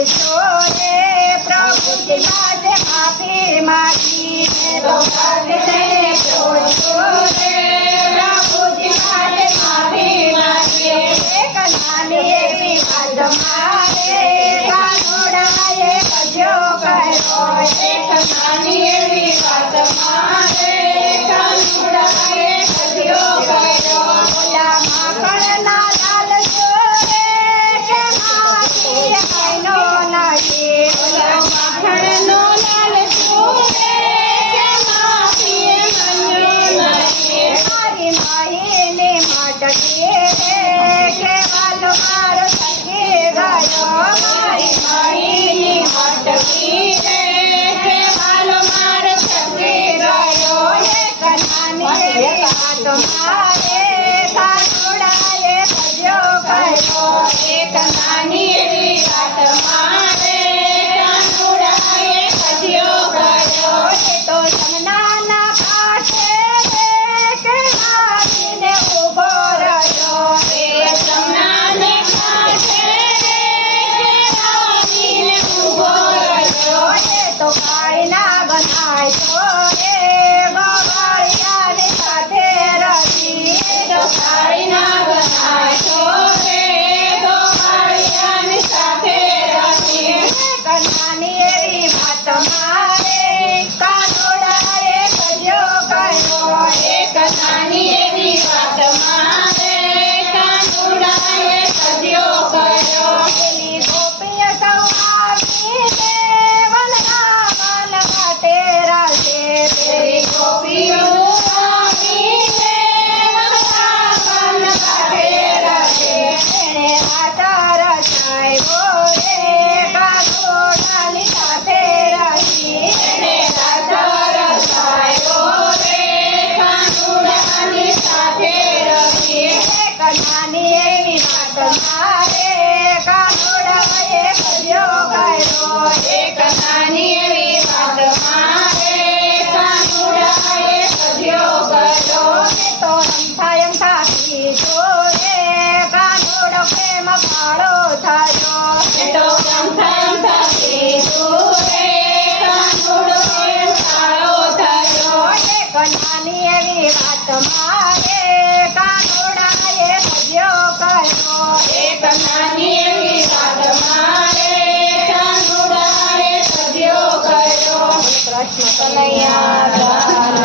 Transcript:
પૂછ્યો રે પ્રભુજી પાસે માફી માગી તો ભક્તને પૂછ્યો રે પ્રભુજી પાસે માફી માગી એક નાની એવી વાત મારે કાનોડાએ કજ્યો કર્યો એક નાની એવી વાત મારે કાનોડાએ કજ્યો કર્યો ઓલા માખણના લાલ જોરે કે માખી કઈનો નથી ઓલા માખણનો લાલ જોરે કે માખી કઈનો નથી મારી માહીને મટકી રે કે વાલો મારો સખી ગયો મારી માહીની મટકી રે કે વાલો મારો સખી ગયો એક નાની એવી વાત મારે કાનોડાએ કજ્યો કર્યો એક નાની એવી વાત મારે કાનોડાએ કજ્યો કર્યો એ તો જમનાના કાંઠે કે આવીને ઊભો રહ્યો એ જમનાને કાંઠે કે આવીને ઊભો રહ્યો એ તો કાળીના બનાવ્યો રે ગવાળિયાની સાથે રચી એ તો કાળીના બનાવ્યો રે ગવાળિયાની સાથે રચી એક નાની એવી વાત મારે કાનોડાએ કજ્યો કર્યો એક નાની એવી વાત મારે કાનોડાએ કજ્યો કર્યો પેલી ગોપીએ સૌ આવીને વનરાવન વાટે રાશે પેલી ગોપીઓ આવીને વનરાવન વાટે રાશે એણે રાજા રચાયો રે કાનોડાની સાથે રચી એણે રાજા રચાયો રે કાનોડાની સાથે રચી એક નાની એવી વાત મારે કાનોડાએ કજ્યો કર્યો એક નાની એવી વાત મારે કાનોડાએ કજ્યો કર્યો એ તો રમતા કીધો રે કાનોડો પ્રેમ પાળો થયો એ તો રમતા કીધો રે કાનોડો પ્રેમ પાળો થયો એક નાની એવી વાત મારે